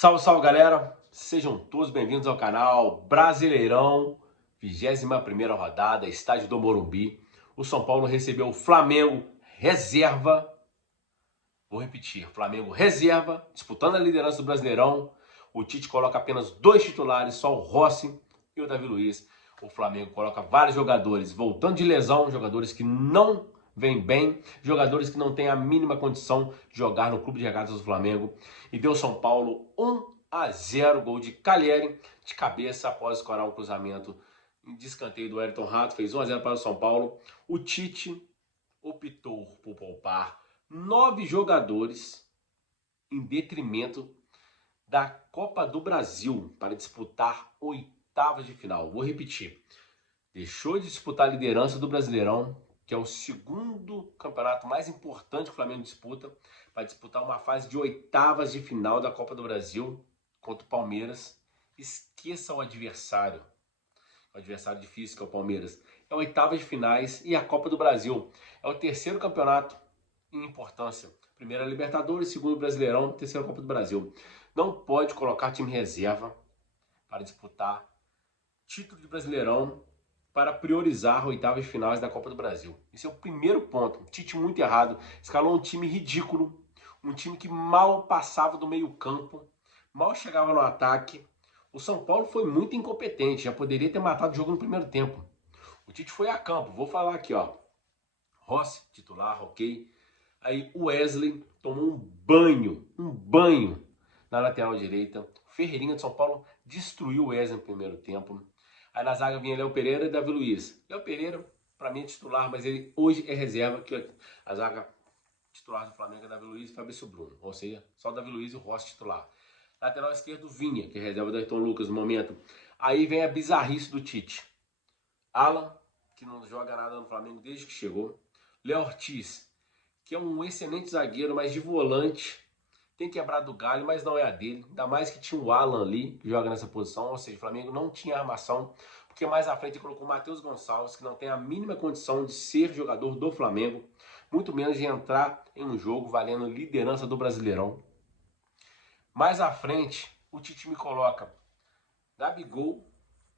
Salve, salve, galera! Sejam todos bem-vindos ao canal Brasileirão, 21ª rodada, estádio do Morumbi. O São Paulo recebeu o Flamengo reserva. Vou repetir, Flamengo reserva, disputando a liderança do Brasileirão. O Tite coloca apenas 2 titulares, só o Rossi e o Davi Luiz. O Flamengo coloca vários jogadores voltando de lesão, jogadores que não vêm bem, jogadores que não têm a mínima condição de jogar no clube de regatas do Flamengo. E deu São Paulo 1-0, gol de Calheri de cabeça após escorar um cruzamento de escanteio do Ayrton Rato. Fez 1-0 para o São Paulo. O Tite optou por poupar 9 jogadores em detrimento da Copa do Brasil para disputar oitavas de final. Vou repetir. Deixou de disputar a liderança do Brasileirão, que é o segundo campeonato mais importante que o Flamengo disputa, para disputar uma fase de oitavas de final da Copa do Brasil contra o Palmeiras. Esqueça o adversário difícil que é o Palmeiras. É oitavas de finais e a Copa do Brasil. É o terceiro campeonato em importância. Primeiro a Libertadores, segundo o Brasileirão, terceiro a Copa do Brasil. Não pode colocar time reserva para disputar título de Brasileirão para priorizar oitavas de finais da Copa do Brasil. Esse é o primeiro ponto. Tite muito errado. Escalou um time ridículo, um time que mal passava do meio campo, mal chegava no ataque. O São Paulo foi muito incompetente, já poderia ter matado o jogo no primeiro tempo. O Tite foi a campo, vou falar aqui, ó. Rossi, titular, ok. Aí o Wesley tomou um banho na lateral direita. O Ferreirinha de São Paulo destruiu o Wesley no primeiro tempo. Aí na zaga vinha Léo Pereira e Davi Luiz. Léo Pereira, para mim, é titular, mas ele hoje é reserva, que a zaga titular do Flamengo é Davi Luiz e Fabrício Bruno. Ou seja, só o Davi Luiz e o Rossi titular. Lateral esquerdo, Vinha, que é reserva do Ayrton Lucas no momento. Aí vem a bizarrice do Tite. Alan, que não joga nada no Flamengo desde que chegou. Léo Ortiz, que é um excelente zagueiro, mas de volante tem quebrado do galho, mas não é a dele. Ainda mais que tinha o Alan ali, que joga nessa posição, ou seja, o Flamengo não tinha armação, porque mais à frente colocou o Matheus Gonçalves, que não tem a mínima condição de ser jogador do Flamengo, muito menos de entrar em um jogo valendo liderança do Brasileirão. Mais à frente, o Tite me coloca Gabigol,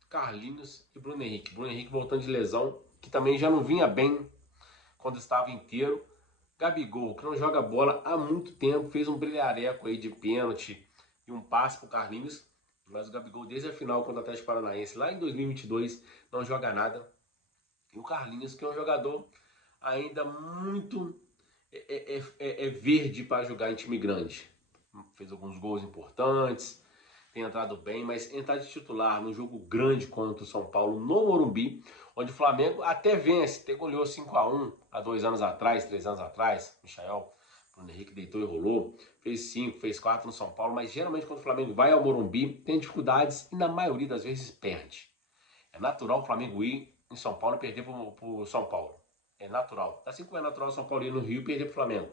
Carlinhos e Bruno Henrique. Bruno Henrique voltando de lesão, que também já não vinha bem quando estava inteiro. Gabigol, que não joga bola há muito tempo, fez um brilhareco aí de pênalti e um passe pro Carlinhos, mas o Gabigol desde a final contra o Atlético Paranaense, lá em 2022, não joga nada. E o Carlinhos, que é um jogador ainda muito verde para jogar em time grande. Fez alguns gols importantes, tem entrado bem, mas entrar de titular no jogo grande contra o São Paulo no Morumbi, onde o Flamengo até vence, até goleou 5-1 há 2 anos atrás, 3 anos atrás, Michael, Bruno Henrique deitou e rolou, fez 5, fez 4 no São Paulo, mas geralmente quando o Flamengo vai ao Morumbi, tem dificuldades e na maioria das vezes perde. É natural o Flamengo ir em São Paulo e perder para o São Paulo. É natural. Assim como é natural o São Paulo ir no Rio e perder para o Flamengo.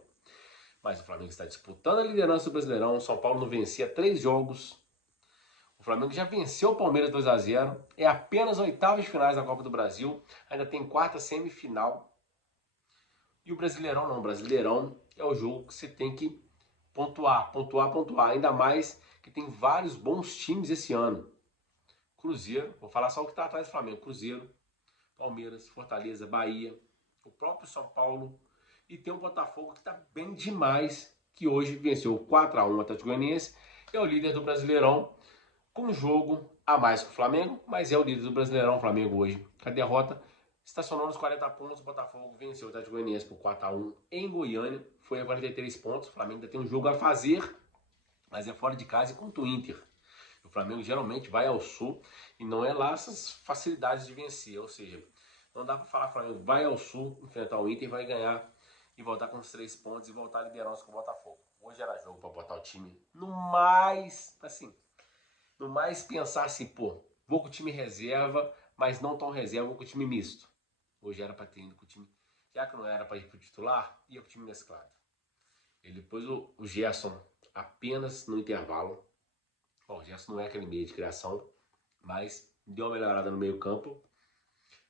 Mas o Flamengo está disputando a liderança do Brasileirão, o São Paulo não vencia 3 jogos. O Flamengo já venceu o Palmeiras 2-0, é apenas oitavas de finais da Copa do Brasil, ainda tem quarta semifinal. E o Brasileirão não, o Brasileirão é o jogo que você tem que pontuar, pontuar, pontuar. Ainda mais que tem vários bons times esse ano. Cruzeiro, vou falar só o que está atrás do Flamengo. Cruzeiro, Palmeiras, Fortaleza, Bahia, o próprio São Paulo. E tem o Botafogo que está bem demais, que hoje venceu 4-1 o Atlético Goianiense. É o líder do Brasileirão, com um jogo a mais que o Flamengo, mas é o líder do Brasileirão, o Flamengo hoje. A derrota estacionou nos 40 pontos, o Botafogo venceu o Atlético Goianiense por 4-1 em Goiânia, foi a 43 pontos, o Flamengo ainda tem um jogo a fazer, mas é fora de casa e contra o Inter. O Flamengo geralmente vai ao Sul e não é lá essas facilidades de vencer, ou seja, não dá para falar que o Flamengo vai ao Sul, enfrentar o Inter, vai ganhar e voltar com os 3 pontos e voltar a liderança com o Botafogo. Hoje era jogo para botar o time no mais, assim, no mais pensar assim, pô, vou com o time reserva, mas não tão reserva, vou com o time misto. Hoje era para ter ido com o time, já que não era para ir pro titular, ia pro time mesclado. Ele depois o Gerson apenas no intervalo. Bom, o Gerson não é aquele meio de criação, mas deu uma melhorada no meio campo.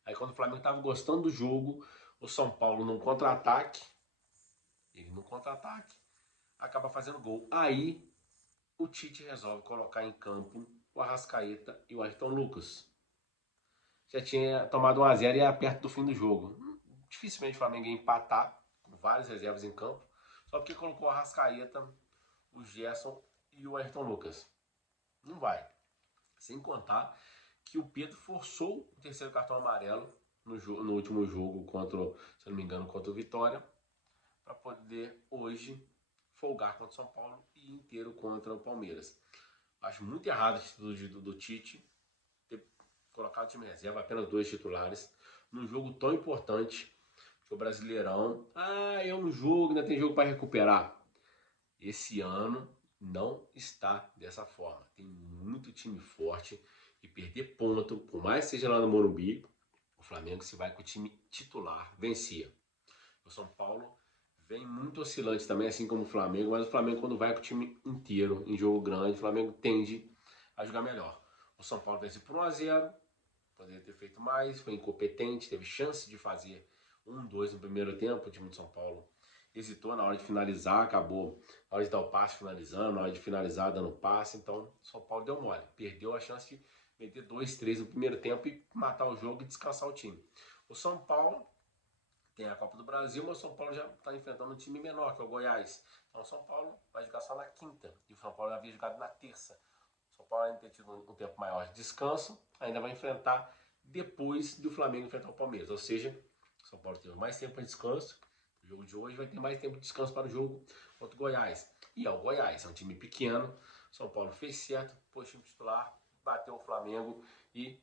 Aí quando o Flamengo estava gostando do jogo, o São Paulo num contra-ataque, ele no contra-ataque acaba fazendo gol. Aí o Tite resolve colocar em campo o Arrascaeta e o Ayrton Lucas. Já tinha tomado 1 a 0 e ia perto do fim do jogo. Dificilmente o Flamengo ia empatar, com várias reservas em campo, só porque colocou o Arrascaeta, o Gerson e o Ayrton Lucas. Não vai. Sem contar que o Pedro forçou o terceiro cartão amarelo no último jogo contra, se não me engano, contra o Vitória, para poder hoje folgar contra o São Paulo e inteiro contra o Palmeiras. Acho muito errado a atitude do Tite ter colocado o time reserva, apenas 2 titulares, num jogo tão importante que o Brasileirão. É um jogo, ainda tem jogo para recuperar. Esse ano não está dessa forma. Tem muito time forte e perder ponto, por mais que seja lá no Morumbi, o Flamengo, se vai com o time titular, vencia. O São Paulo vem muito oscilante também, assim como o Flamengo, mas o Flamengo, quando vai com o time inteiro em jogo grande, o Flamengo tende a jogar melhor. O São Paulo venceu por 1 a 0, poderia ter feito mais, foi incompetente, teve chance de fazer 1-2 no primeiro tempo. O time de São Paulo hesitou na hora de finalizar, acabou na hora de dar o passe finalizando, na hora de finalizar dando passe, então o São Paulo deu mole, perdeu a chance de meter 2-3 no primeiro tempo e matar o jogo e descansar o time. O São Paulo tem a Copa do Brasil, mas o São Paulo já está enfrentando um time menor, que é o Goiás. Então o São Paulo vai jogar só na quinta, e o São Paulo já havia jogado na terça. O São Paulo ainda tem tido um tempo maior de descanso, ainda vai enfrentar depois do Flamengo enfrentar o Palmeiras. Ou seja, o São Paulo teve mais tempo de descanso. O jogo de hoje vai ter mais tempo de descanso para o jogo contra o Goiás. E é o Goiás, é um time pequeno. O São Paulo fez certo, pôs o time titular, bateu o Flamengo e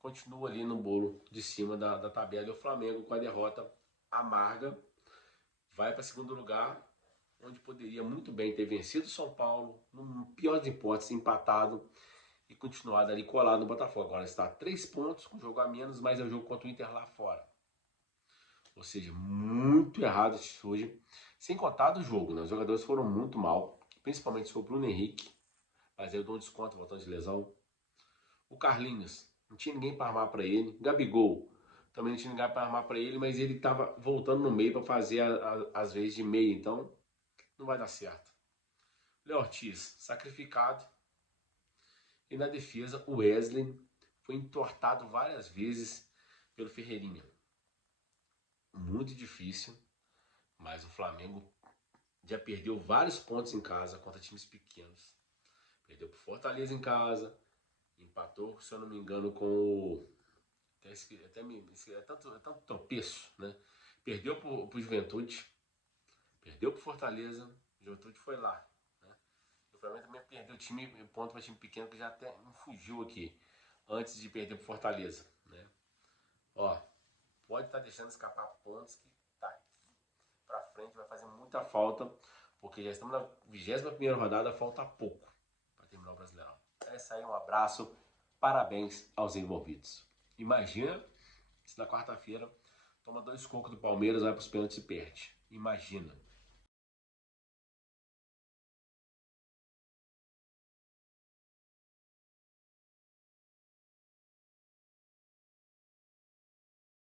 continua ali no bolo de cima da tabela. E o Flamengo, com a derrota amarga, vai para segundo lugar, onde poderia muito bem ter vencido o São Paulo, no pior das hipóteses, empatado e continuado ali colado no Botafogo. Agora está a 3 pontos, com jogo a menos, mas é o jogo contra o Inter lá fora. Ou seja, muito errado esse hoje. Sem contar do jogo, né? Os jogadores foram muito mal, principalmente se for o Bruno Henrique, mas aí eu dou um desconto voltando de lesão. O Carlinhos, não tinha ninguém para armar para ele. Gabigol, também não tinha ninguém para armar para ele, mas ele estava voltando no meio para fazer as vezes de meio, então não vai dar certo. Léo Ortiz, sacrificado. E na defesa, o Wesley foi entortado várias vezes pelo Ferreirinha. Muito difícil, mas o Flamengo já perdeu vários pontos em casa contra times pequenos. Perdeu pro Fortaleza em casa, empatou, se eu não me engano, com o... É tanto tropeço, né? Perdeu pro Juventude, perdeu pro Fortaleza, o Juventude foi lá. Né? O Flamengo também perdeu time, ponto para time pequeno, que já até fugiu aqui, antes de perder pro Fortaleza. Né? Ó, pode estar deixando escapar pontos que daqui para frente vai fazer muita falta, porque já estamos na 21ª rodada, falta pouco para terminar o Brasileirão. É isso aí, um abraço, parabéns aos envolvidos. Imagina se na quarta-feira toma 2 cocos do Palmeiras, vai para os pênaltis e perde. Imagina.